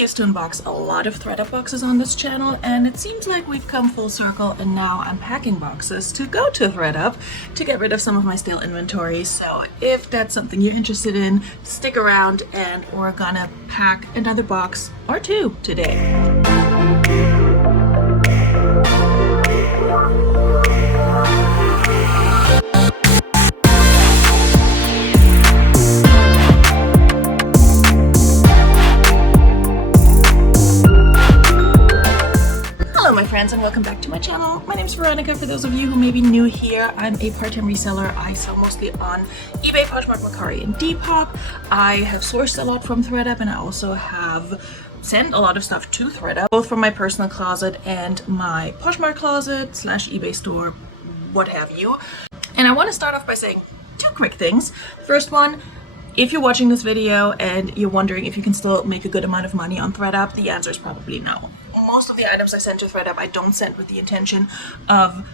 used to unbox a lot of ThredUp boxes on this channel, and it seems like we've come full circle and now I'm packing boxes to go to ThredUp to get rid of some of my stale inventory. So if that's something you're interested in, stick around and we're gonna pack another box or two today. Hello my friends and welcome back to my channel. My name is Veronika. For those of you who may be new here, I'm a part-time reseller. I sell mostly on eBay, Poshmark, Mercari, and Depop. I have sourced a lot from ThredUp and I also have sent a lot of stuff to ThredUp, both from my personal closet and my Poshmark closet / eBay store, what have you. And I want to start off by saying two quick things. First one, if you're watching this video and you're wondering if you can still make a good amount of money on ThredUp, the answer is probably no. Most of the items I send to ThredUp, I don't send with the intention of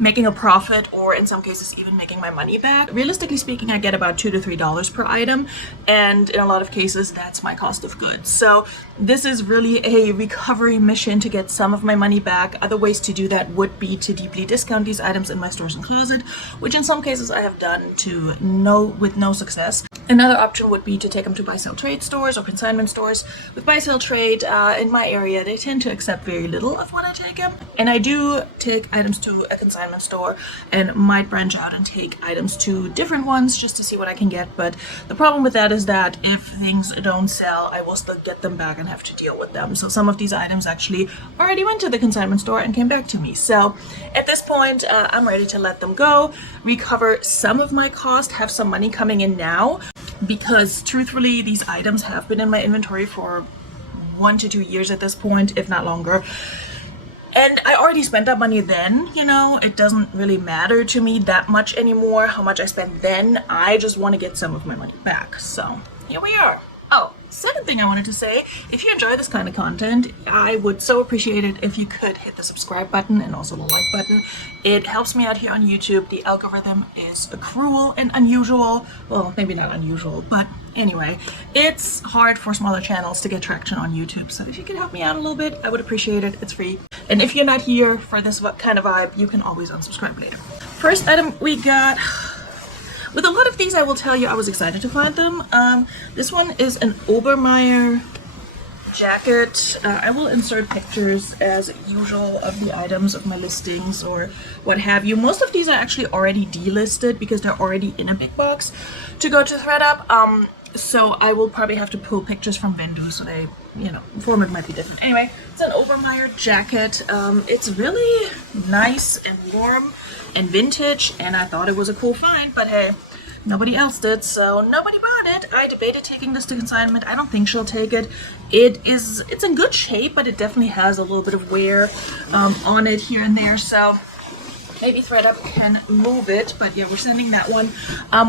making a profit or in some cases even making my money back. Realistically speaking, I get about $2 to $3 per item, and in a lot of cases that's my cost of goods. So this is really a recovery mission to get some of my money back. Other ways to do that would be to deeply discount these items in my stores and closet, which in some cases I have done with no success. Another option would be to take them to buy-sell trade stores or consignment stores. With buy-sell trade in my area, they tend to accept very little of what I take them. And I do take items to a consignment store and might branch out and take items to different ones just to see what I can get. But the problem with that is that if things don't sell, I will still get them back and have to deal with them. So some of these items actually already went to the consignment store and came back to me. So at this point, I'm ready to let them go, recover some of my cost, have some money coming in now. Because truthfully, these items have been in my inventory for 1 to 2 years at this point, if not longer. And I already spent that money then, you know, it doesn't really matter to me that much anymore how much I spent then. I just want to get some of my money back. So here we are. Oh, second thing I wanted to say, if you enjoy this kind of content, I would so appreciate it if you could hit the subscribe button and also the like button. It helps me out here on YouTube. The algorithm is cruel and unusual. Well, maybe not unusual, but anyway, it's hard for smaller channels to get traction on YouTube. So if you could help me out a little bit, I would appreciate it. It's free. And if you're not here for this kind of vibe, you can always unsubscribe later. First item we got. With a lot of these, I will tell you I was excited to find them. This one is an Obermeyer jacket. I will insert pictures as usual of the items of my listings or what have you. Most of these are actually already delisted because they're already in a big box to go to ThredUp. So I will probably have to pull pictures from Vendu, so they, you know, format might be different. Anyway, it's an Obermeyer jacket. It's really nice and warm and vintage, and I thought it was a cool find, but hey, nobody else did, so nobody bought it. I debated taking this to consignment. I don't think she'll take it. It's in good shape, but it definitely has a little bit of wear on it here and there, so maybe ThredUp can move it, but yeah, we're sending that one.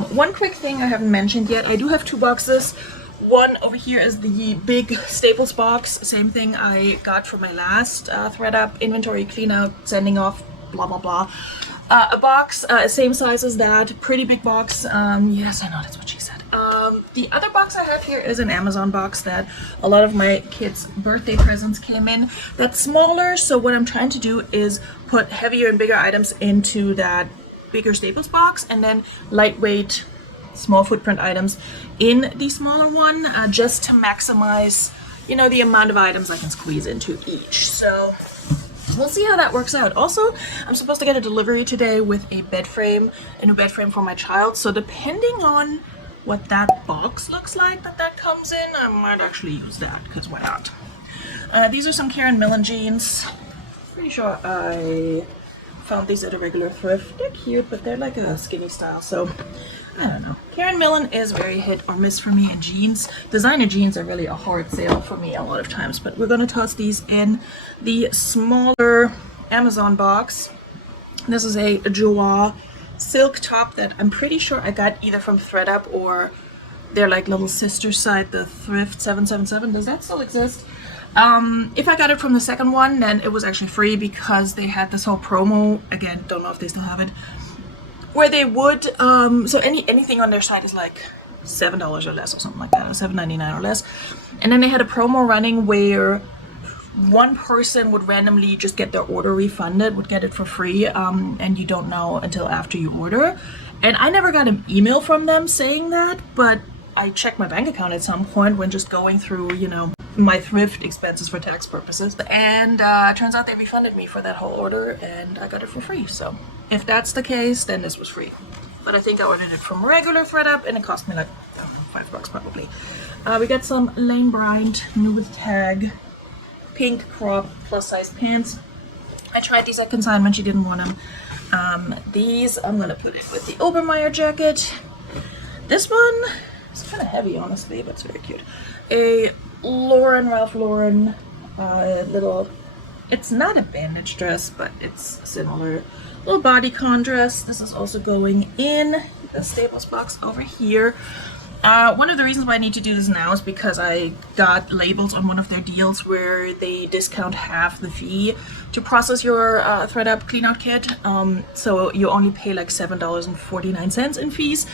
One quick thing I haven't mentioned yet, I do have two boxes. One over here is the big Staples box, same thing I got from my last ThredUp inventory cleanout, sending off, blah, blah, blah. A box, same size as that, pretty big box. Yes, I know, that's what she said. The other box I have here is an Amazon box that a lot of my kids' birthday presents came in. That's smaller, so what I'm trying to do is put heavier and bigger items into that bigger Staples box and then lightweight, small footprint items in the smaller one, just to maximize, you know, the amount of items I can squeeze into each. So we'll see how that works out. Also, I'm supposed to get a delivery today with a bed frame, a new bed frame for my child. So depending on what that box looks like that comes in, I might actually use that, because why not? These are some Karen Millen jeans. Pretty sure I found these at a regular thrift. They're cute, but they're like a skinny style, so I don't know. Karen Millen is very hit or miss for me in jeans. Designer jeans are really a hard sale for me a lot of times, but we're gonna toss these in the smaller Amazon box. This is a Joie silk top that I'm pretty sure I got either from ThredUp or their like little sister site, the Thrift 777. Does that still exist? If I got it from the second one, then it was actually free because they had this whole promo. Again, don't know if they still have it, where they would so anything on their site is like $7 or less or something like that, or $7.99 or less. And then they had a promo running where one person would randomly just get their order refunded, would get it for free, and you don't know until after you order. And I never got an email from them saying that, but I checked my bank account at some point when just going through, you know, my thrift expenses for tax purposes. And turns out they refunded me for that whole order and I got it for free. So if that's the case, then this was free. But I think I ordered it from regular ThredUp and it cost me like, I don't know, $5 probably. We got some Lane Bryant new with tag pink crop plus size pants. I tried these at consignment, she didn't want them. These I'm gonna put it with the Obermeyer jacket. This one is kind of heavy honestly, but it's very cute. A Ralph Lauren little, it's not a bandage dress, but it's similar. Little bodycon dress. This is also going in the Staples box over here. One of the reasons why I need to do this now is because I got labels on one of their deals where they discount half the fee to process your ThredUp cleanout kit. So you only pay like $7.49 in fees,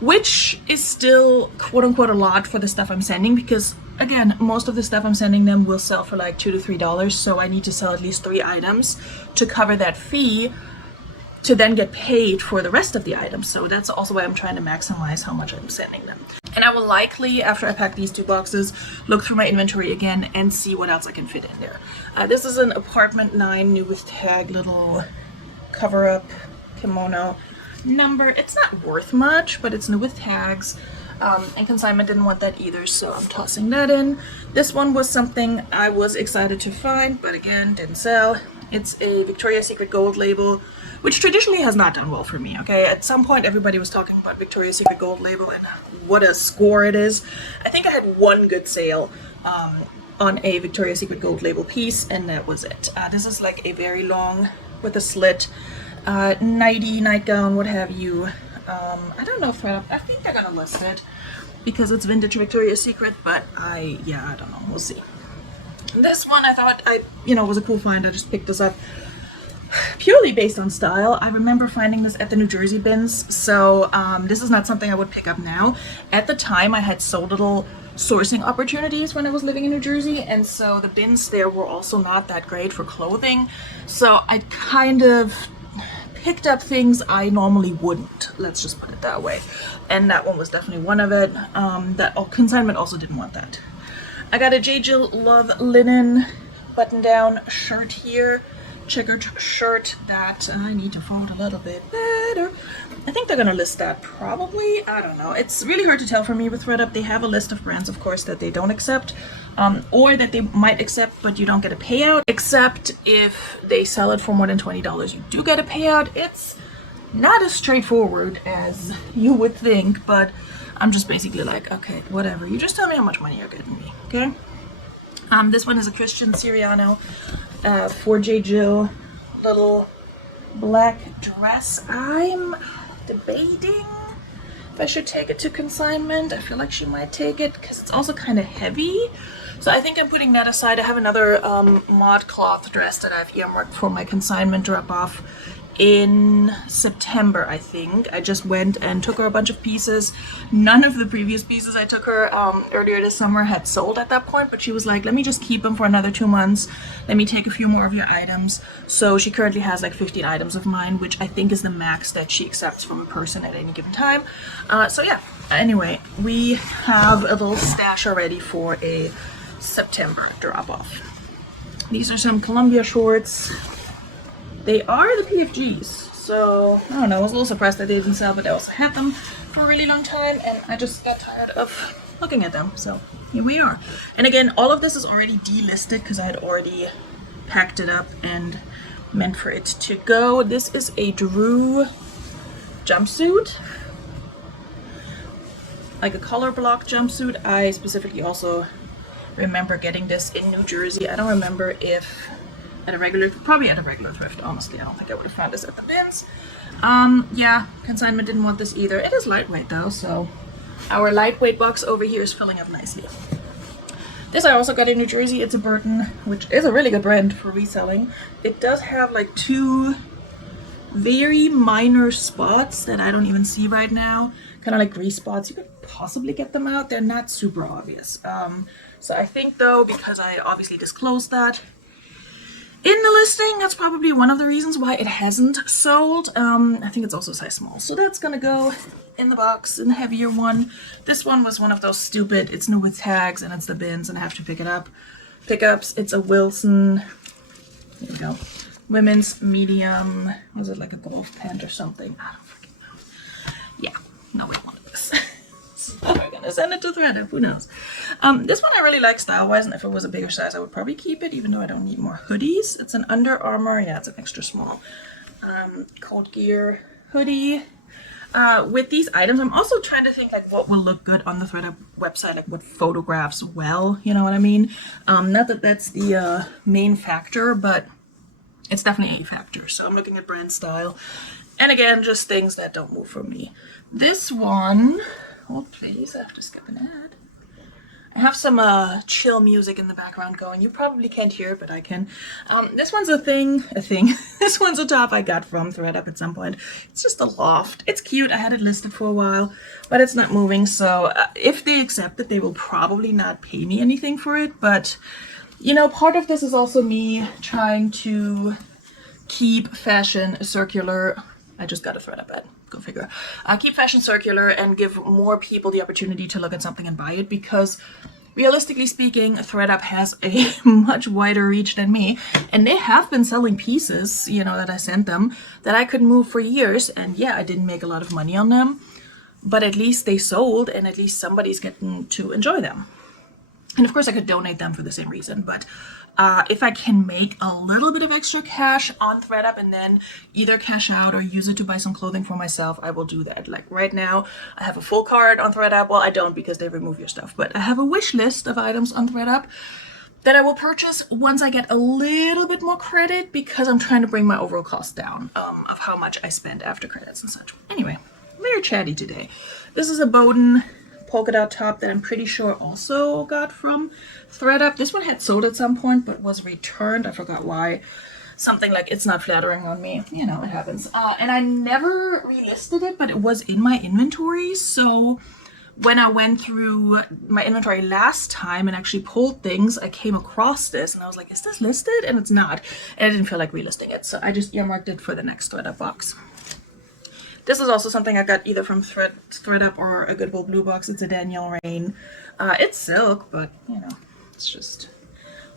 which is still quote unquote a lot for the stuff I'm sending, because again, most of the stuff I'm sending them will sell for like $2 to $3. So I need to sell at least 3 items to cover that fee, to then get paid for the rest of the items. So that's also why I'm trying to maximize how much I'm sending them. And I will likely, after I pack these 2 boxes, look through my inventory again and see what else I can fit in there. This is an apartment 9 new with tag little cover up kimono number. It's not worth much, but it's new with tags. And consignment didn't want that either, so I'm tossing that in. This one was something I was excited to find, but again, didn't sell. It's a Victoria's Secret gold label, which traditionally has not done well for me, okay? At some point, everybody was talking about Victoria's Secret gold label and what a score it is. I think I had one good sale on a Victoria's Secret gold label piece, and that was it. This is like a very long, with a slit, nighty, nightgown, what have you. I don't know if ThredUp, I think they're gonna list it because it's vintage Victoria's Secret, but I don't know, we'll see. This one I thought was a cool find. I just picked this up purely based on style. I remember finding this at the New Jersey bins, so this is not something I would pick up now. At the time, I had so little sourcing opportunities when I was living in New Jersey, and so the bins there were also not that great for clothing. So I kind of picked up things I normally wouldn't, let's just put it that way. And that one was definitely one of it. Consignment also didn't want that. I got a J. Jill Love linen button-down shirt here, checkered shirt that I need to fold a little bit better. I think they're gonna list that probably, I don't know. It's really hard to tell for me with ThredUp. They have a list of brands, of course, that they don't accept, or that they might accept, but you don't get a payout, except if they sell it for more than $20, you do get a payout. It's not as straightforward as you would think, but I'm just basically like, okay, whatever. You just tell me how much money you're getting me, okay? This one is a Christian Siriano for J. Jill little black dress. I'm debating if I should take it to consignment. I feel like she might take it because it's also kind of heavy. So I think I'm putting that aside. I have another mod cloth dress that I've earmarked for my consignment drop-off in September, I think. I just went and took her a bunch of pieces. None of the previous pieces I took her earlier this summer had sold at that point, but she was like, let me just keep them for another 2 months. Let me take a few more of your items. So she currently has like 15 items of mine, which I think is the max that she accepts from a person at any given time. So yeah, anyway, we have a little stash already for a September drop-off. These are some Columbia shorts. They are the PFGs, so I don't know, I was a little surprised that they didn't sell, but I also had them for a really long time and I just got tired of looking at them, so here we are. And again, all of this is already delisted because I had already packed it up and meant for it to go. This is a Drew jumpsuit, like a color block jumpsuit. I specifically remember getting this in New Jersey. I don't remember if probably at a regular thrift, honestly. I don't think I would have found this at the bins. Yeah, consignment didn't want this either. It is lightweight though, so our lightweight box over here is filling up nicely. This I also got in New Jersey. It's a Burton, which is a really good brand for reselling. It does have like 2 very minor spots that I don't even see right now. Kind of like grease spots. You could possibly get them out. They're not super obvious. So I think though, because I obviously disclosed that in the listing, that's probably one of the reasons why it hasn't sold. I think it's also size small. So that's gonna go in the box, in the heavier one. This one was one of those stupid, it's new with tags and it's the bins and I have to pick it up. Pickups, it's a Wilson, here we go, women's medium, was it like a golf pant or something? I don't freaking know. Yeah, no, we wanted this. So we're gonna send it to ThredUp, who knows. This one I really like style-wise, and if it was a bigger size, I would probably keep it, even though I don't need more hoodies. It's an Under Armour, yeah, it's an extra small Cold Gear hoodie. With these items, I'm also trying to think like what will look good on the ThredUp website, like what photographs well, you know what I mean? Not that that's the main factor, but it's definitely a factor. So I'm looking at brand style. And again, just things that don't move for me. This one, hold please, I have to skip an ad. I have some chill music in the background going. You probably can't hear it, but I can. This one's a thing. This one's a top I got from ThredUp at some point. It's just a loft. It's cute. I had it listed for a while, but it's not moving. So if they accept it, they will probably not pay me anything for it. But, you know, part of this is also me trying to keep fashion circular. I just got a ThredUp ad. Go figure. Keep fashion circular and give more people the opportunity to look at something and buy it, because realistically speaking, ThredUp has a much wider reach than me, and they have been selling pieces, you know, that I sent them that I couldn't move for years, and yeah, I didn't make a lot of money on them, but at least they sold and at least somebody's getting to enjoy them. And of course I could donate them for the same reason, but if I can make a little bit of extra cash on ThredUp and then either cash out or use it to buy some clothing for myself, I will do that. Like right now, I have a full cart on ThredUp. Well, I don't because they remove your stuff, but I have a wish list of items on ThredUp that I will purchase once I get a little bit more credit, because I'm trying to bring my overall cost down of how much I spend after credits and such. Anyway, very chatty today. This is a Bowden polka dot top that I'm pretty sure also got from ThredUp. This one had sold at some point but was returned. I forgot why. Something like it's not flattering on me. You know, it happens. And I never relisted it, but it was in my inventory. So when I went through my inventory last time and actually pulled things, I came across this and I was like, is this listed? And it's not. And I didn't feel like relisting it. So I just earmarked it for the next ThredUp box. This is also something I got either from ThredUp or a Goodwill Blue Box. It's a Danielle Rain. It's silk, but, you know, it's just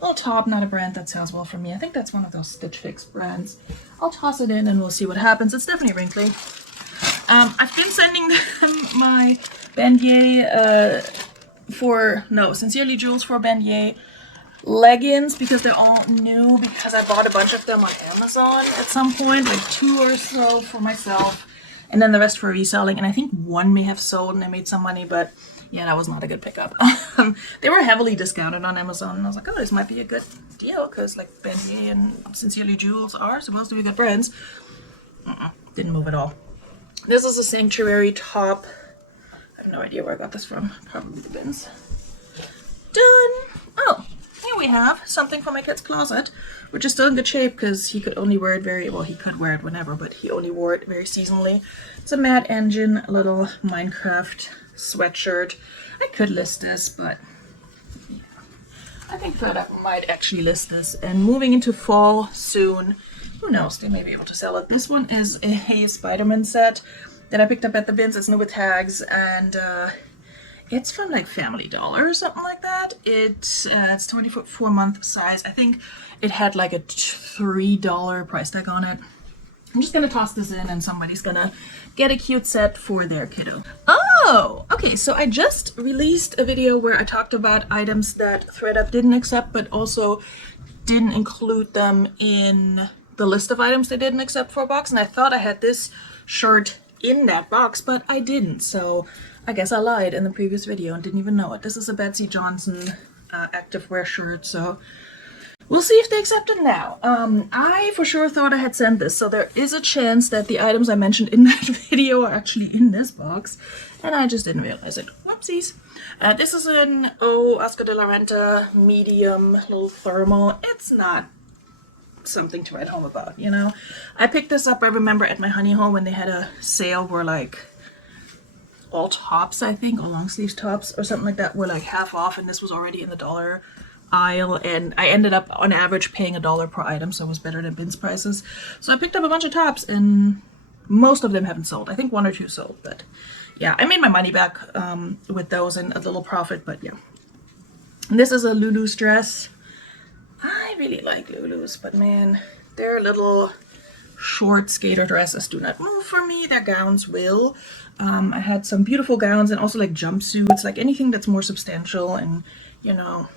a little top, not a brand that sells well for me. I think that's one of those Stitch Fix brands. I'll toss it in and we'll see what happens. It's definitely wrinkly. I've been sending them my Bandier Sincerely Jules for Bandier leggings because they're all new, because I bought a bunch of them on Amazon at some point, like 2 or so for myself. And then the rest for reselling. And I think one may have sold and I made some money, but yeah, that was not a good pickup. They were heavily discounted on Amazon. And I was like, oh, this might be a good deal, because like Bentley and Sincerely Jules are supposed to be good brands. Didn't move at all. This is a Sanctuary top. I have no idea where I got this from. Probably the bins. Done. Oh, here we have something from my kid's closet, which is still in good shape because he could only wear it he could wear it whenever, but he only wore it very seasonally. It's a Mad Engine little Minecraft sweatshirt. I could list this, but yeah, I think ThredUp might actually list this. And moving into fall soon, who knows, they may be able to sell it. This one is a Spider-Man set that I picked up at the bins. It's new with tags, and it's from like Family Dollar or something like that. It's 24-month size. I think it had like a $3 price tag on it. I'm just gonna toss this in and somebody's gonna get a cute set for their kiddo. Oh, okay, so I just released a video where I talked about items that ThredUp didn't accept, but also didn't include them in the list of items they didn't accept for a box. And I thought I had this shirt in that box, but I didn't. So I guess I lied in the previous video and didn't even know it. This is a Betsy Johnson activewear shirt, so we'll see if they accept it now. I for sure thought I had sent this, so there is a chance that the items I mentioned in that video are actually in this box, and I just didn't realize it. Whoopsies. This is an Oscar de la Renta medium little thermal. It's not something to write home about, you know. I picked this up, I remember, at my honey hole when they had a sale where like all tops, I think, all long sleeves tops or something like that were like half off, and this was already in the dollar aisle, and I ended up on average paying $1 per item, so it was better than bins prices. So I picked up a bunch of tops, and most of them haven't sold. I think 1 or 2 sold, but yeah, I made my money back with those and a little profit, but yeah. And this is a Lulu's dress. I really like Lulu's, but man, their little short skater dresses do not move for me. Their gowns will. I had some beautiful gowns and also like jumpsuits, like anything that's more substantial and, you know,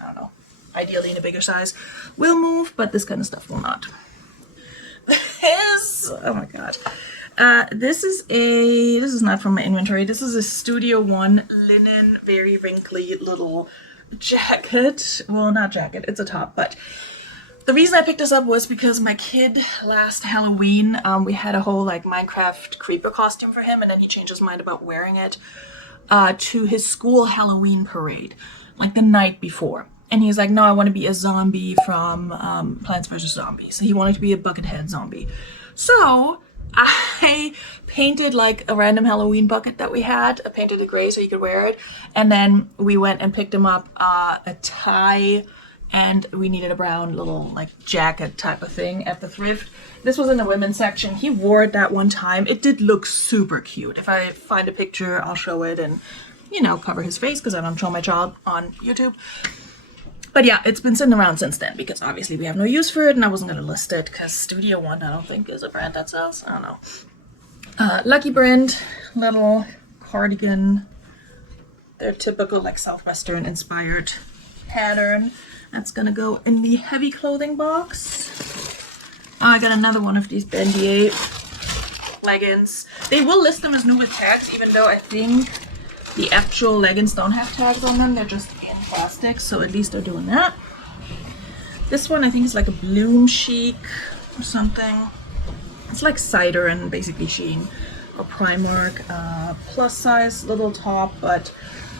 I don't know, ideally in a bigger size will move, but this kind of stuff will not. This, oh my god. This is not from my inventory. This is a Studio One linen, very wrinkly little jacket. Well, not jacket, it's a top, but the reason I picked this up was because my kid last Halloween, we had a whole like Minecraft creeper costume for him, and then he changed his mind about wearing it to his school Halloween parade, like the night before. And he's like, no, I want to be a zombie from Plants vs. Zombies. So he wanted to be a buckethead zombie. So I painted like a random Halloween bucket that we had. I painted it gray so he could wear it. And then we went and picked him up a tie, and we needed a brown little like jacket type of thing at the thrift. This was in the women's section. He wore it that one time. It did look super cute. If I find a picture, I'll show it and, you know, cover his face because I don't show my child on YouTube. But yeah, it's been sitting around since then because obviously we have no use for it, and I wasn't going to list it because Studio One, I don't think, is a brand that sells. I don't know. Lucky Brand, little cardigan. Their typical like Southwestern inspired pattern. That's going to go in the heavy clothing box. I got another one of these Bendier leggings. They will list them as new with tags, even though I think the actual leggings don't have tags on them. They're just in plastic, so at least they're doing that. This one I think is like a Bloom Chic or something. It's like cider and basically Shein or Primark. Plus size little top, but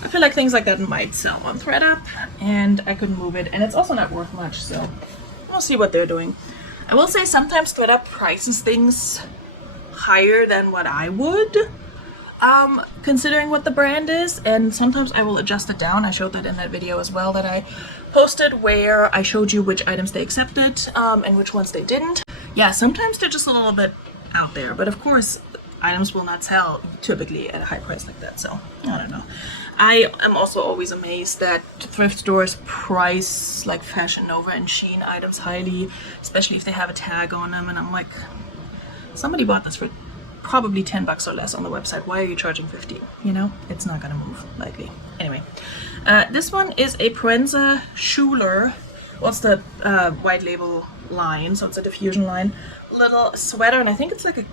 I feel like things like that might sell on ThredUp, and I couldn't move it, and it's also not worth much, so we'll see what they're doing. I will say sometimes ThredUp prices things higher than what I would, considering what the brand is, and sometimes I will adjust it down. I showed that in that video as well that I posted where I showed you which items they accepted and which ones they didn't. Yeah, sometimes they're just a little bit out there, but of course items will not sell typically at a high price like that, so I don't know. I am also always amazed that thrift stores price like Fashion Nova and Shein items highly, especially if they have a tag on them, and I'm like, somebody bought this for probably $10 or less on the website. Why are you charging 15? You know, it's not gonna move likely. Anyway, this one is a Proenza Schuler. What's the white label line? So it's a diffusion line. Little sweater, and I think it's like a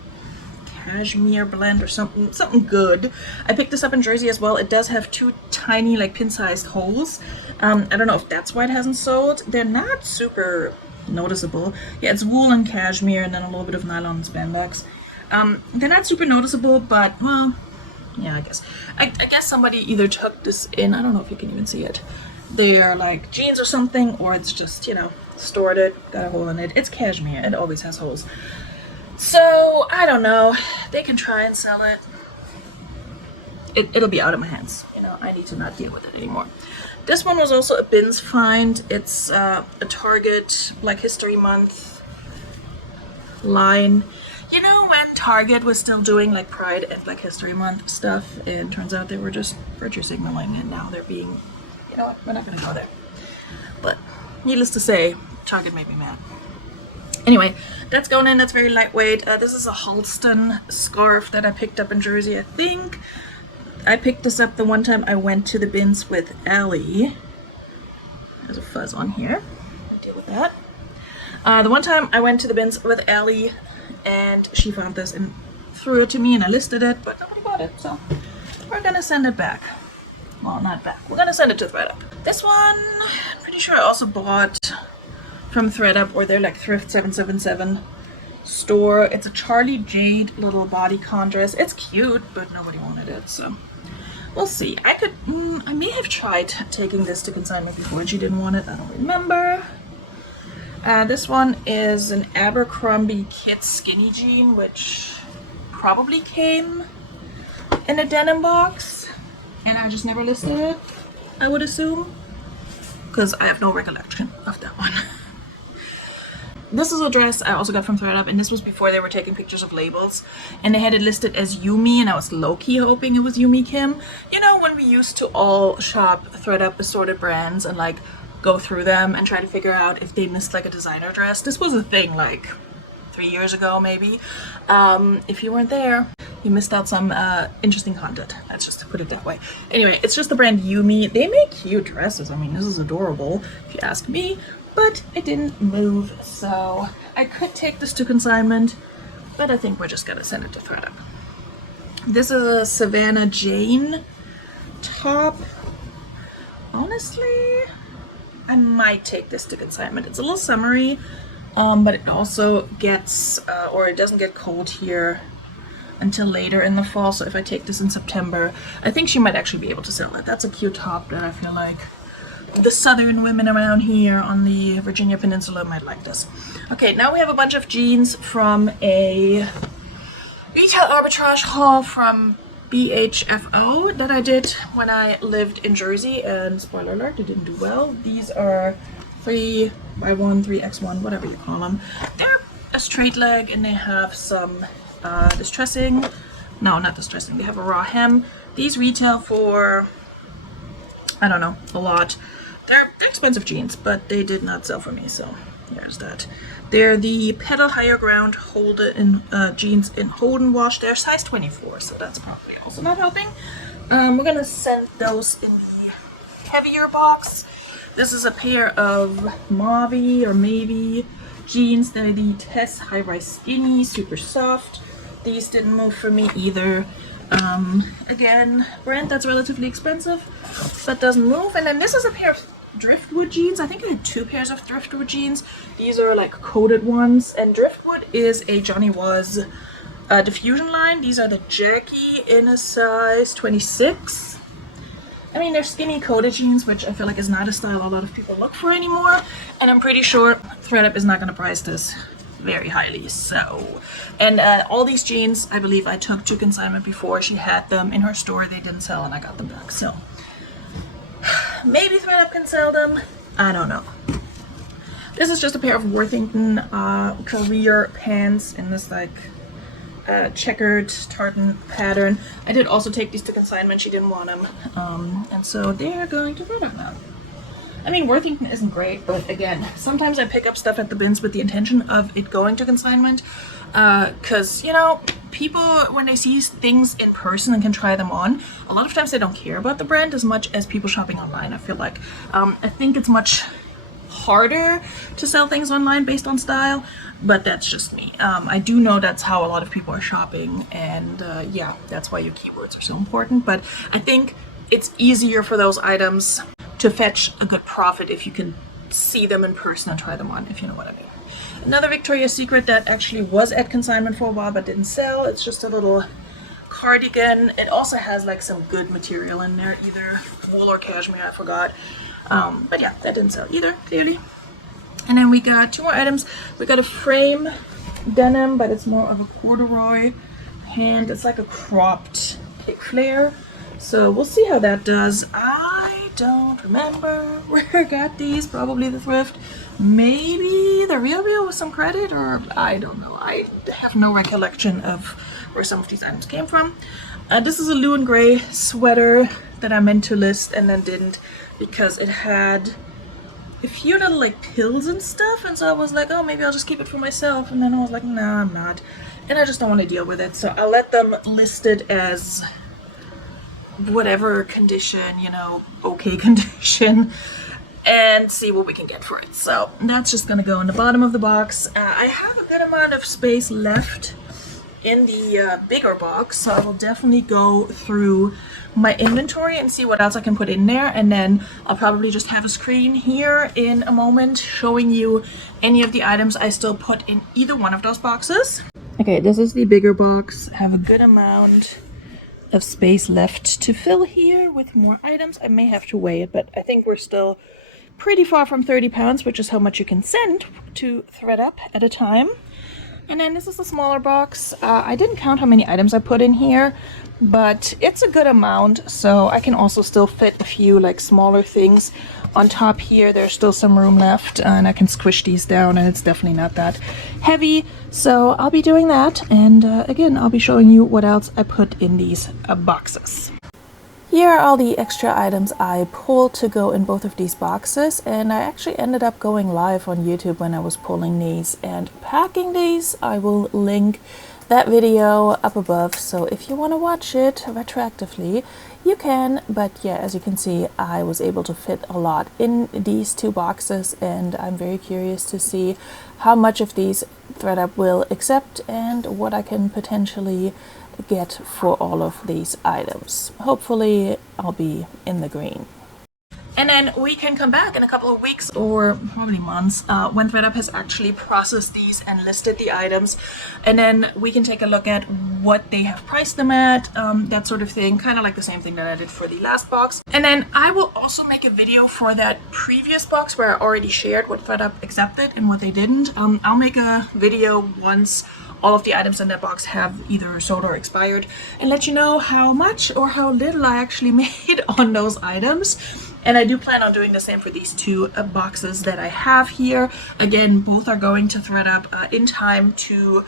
cashmere blend or something good. I picked this up in Jersey as well. It does have 2 tiny like pin-sized holes. I don't know if that's why it hasn't sold. They're not super noticeable. Yeah, it's wool and cashmere and then a little bit of nylon and spandex. They're not super noticeable, but well, yeah, I guess somebody either took this in. I don't know if you can even see it. They're like jeans or something, or it's just, you know, stored it, got a hole in it. It's cashmere. It always has holes. So I don't know. They can try and sell it. It'll be out of my hands. You know, I need to not deal with it anymore. This one was also a bins find. It's a Target Black History Month line. You know, when Target was still doing like Pride and Black History Month stuff, and turns out they were just virtue signaling, and now they're being, you know what, we're not gonna go there. But needless to say, Target made me mad. Anyway, that's going in. That's very lightweight. This is a Halston scarf that I picked up in Jersey, I think. I picked this up the one time I went to the bins with Allie. There's a fuzz on here. I'll deal with that. The one time I went to the bins with Allie, and she found this and threw it to me, and I listed it, but nobody bought it, so we're gonna send it back. Well, not back. We're gonna send it to ThredUp. This one, I'm pretty sure I also bought from ThredUp, or their like Thrift 777 store. It's a Charlie Jade little bodycon dress. It's cute, but nobody wanted it, so we'll see. I may have tried taking this to consignment before and she didn't want it. I don't remember. This one is an Abercrombie Kids skinny jean, which probably came in a denim box, and I just never listed it, I would assume, because I have no recollection of that one. This is a dress I also got from ThredUp, and this was before they were taking pictures of labels, and they had it listed as Yumi, and I was low-key hoping it was Yumi Kim. You know, when we used to all shop ThredUp assorted brands and like go through them and try to figure out if they missed like a designer dress. This was a thing like 3 years ago maybe. If you weren't there, you missed out some interesting content. Let's just put it that way. Anyway, it's just the brand Yumi. They make cute dresses. I mean, this is adorable if you ask me. But it didn't move, so I could take this to consignment, but I think we're just gonna send it to ThredUp. This is a Savannah Jane top. Honestly, I might take this to consignment. It's a little summery, but it also gets, or it doesn't get cold here until later in the fall, so if I take this in September, I think she might actually be able to sell it. That's a cute top that I feel like the southern women around here on the Virginia Peninsula might like this. Okay, now we have a bunch of jeans from a retail arbitrage haul from BHFO that I did when I lived in Jersey, and spoiler alert, it didn't do well. These are 3x1, 3x1, whatever you call them. They're a straight leg, and they have some distressing. No, not distressing. They have a raw hem. These retail for, I don't know, a lot. They're expensive jeans, but they did not sell for me, so there's that. They're the Pedal Higher Ground jeans in Holden wash. They're size 24, so that's probably also not helping. We're gonna send those in the heavier box. This is a pair of mauve or maybe jeans. They're the Tess High Rise Skinny, super soft. These didn't move for me either. Again, brand that's relatively expensive, but doesn't move. And then this is a pair of driftwood jeans. I think I had 2 pairs of driftwood jeans. These are like coated ones, and driftwood is a Johnny Was diffusion line. These are the Jackie in a size 26. I mean, they're skinny coated jeans, which I feel like is not a style a lot of people look for anymore, and I'm pretty sure ThredUp is not going to price this very highly. So, and all these jeans I believe I took to consignment before. She had them in her store, they didn't sell, and I got them back. So maybe ThredUp can sell them, I don't know. This is just a pair of Worthington career pants in this like checkered tartan pattern. I did also take these to consignment. She didn't want them, and so they're going to ThredUp now. I mean, Worthington isn't great, but again, sometimes I pick up stuff at the bins with the intention of it going to consignment, because, you know, people, when they see things in person and can try them on, a lot of times they don't care about the brand as much as people shopping online, I feel like. I think it's much harder to sell things online based on style, but that's just me. I do know that's how a lot of people are shopping, and yeah, that's why your keywords are so important, but I think it's easier for those items to fetch a good profit if you can see them in person and try them on, if you know what I mean. Another Victoria's Secret that actually was at consignment for a while but didn't sell. It's just a little cardigan. It also has like some good material in there, either wool or cashmere, I forgot. But yeah, that didn't sell either, clearly. And then we got 2 more items. We got a frame denim, but it's more of a corduroy hand. It's like a cropped kick flare. So we'll see how that does. I don't remember where I got these. Probably the thrift. Maybe the Real with some credit, or I don't know. I have no recollection of where some of these items came from. This is a Lou & Grey sweater that I meant to list and then didn't, because it had a few little like pills and stuff, and so I was like, oh, maybe I'll just keep it for myself, and then I was like, nah, I'm not, and I just don't want to deal with it, so I'll let them list it as whatever condition, you know, okay condition, and see what we can get for it. So that's just gonna go in the bottom of the box. I have a good amount of space left in the bigger box, so I will definitely go through my inventory and see what else I can put in there, and then I'll probably just have a screen here in a moment showing you any of the items I still put in either one of those boxes. Okay, this is the bigger box. I have a good amount of space left to fill here with more items. I may have to weigh it, but I think we're still pretty far from 30 pounds, which is how much you can send to ThredUp at a time. And then this is a smaller box. I didn't count how many items I put in here, but it's a good amount, so I can also still fit a few like smaller things on top here. There's still some room left, and I can squish these down, and it's definitely not that heavy. So I'll be doing that, and again, I'll be showing you what else I put in these boxes. Here are all the extra items I pulled to go in both of these boxes, and I actually ended up going live on YouTube when I was pulling these and packing these. I will link that video up above, so if you want to watch it retroactively, you can. But yeah, as you can see, I was able to fit a lot in these two boxes, and I'm very curious to see how much of these ThredUp will accept and what I can potentially get for all of these items. Hopefully I'll be in the green. And then we can come back in a couple of weeks or probably months when ThredUp has actually processed these and listed the items, and then we can take a look at what they have priced them at, that sort of thing, kind of like the same thing that I did for the last box. And then I will also make a video for that previous box where I already shared what ThredUp accepted and what they didn't. I'll make a video once all of the items in that box have either sold or expired, and let you know how much or how little I actually made on those items. And I do plan on doing the same for these two boxes that I have here. Again, both are going to ThredUp in time to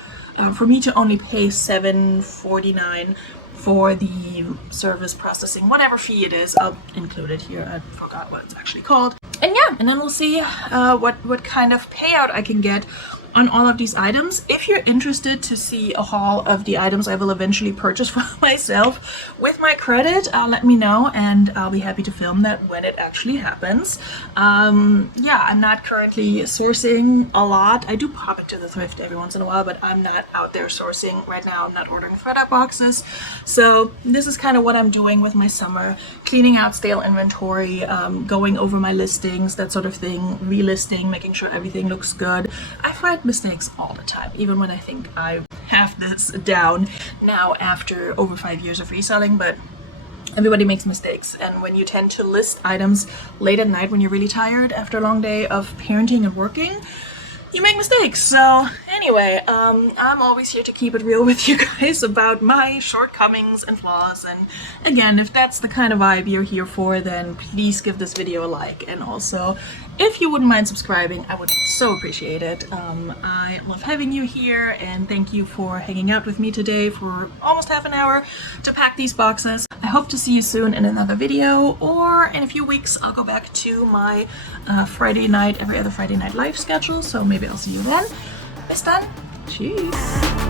for me to only pay $7.49 for the service processing, whatever fee it is. I'll include it here. I forgot what it's actually called. And yeah, and then we'll see what kind of payout I can get on all of these items. If you're interested to see a haul of the items I will eventually purchase for myself with my credit, let me know, and I'll be happy to film that when it actually happens. Yeah, I'm not currently sourcing a lot. I do pop into the thrift every once in a while, but I'm not out there sourcing right now. I'm not ordering ThredUp boxes. So this is kind of what I'm doing with my summer, cleaning out stale inventory, going over my listings, that sort of thing, relisting, making sure everything looks good. I find mistakes all the time, even when I think I have this down now after over 5 years of reselling. But everybody makes mistakes, and when you tend to list items late at night when you're really tired after a long day of parenting and working, you make mistakes. So anyway, I'm always here to keep it real with you guys about my shortcomings and flaws. And again, if that's the kind of vibe you're here for, then please give this video a like. And also, if you wouldn't mind subscribing, I would so appreciate it. I love having you here, and thank you for hanging out with me today for almost half an hour to pack these boxes. I hope to see you soon in another video, or in a few weeks I'll go back to my Friday night, every other Friday night live schedule, so maybe I'll see you then. Bis dann. Tschüss.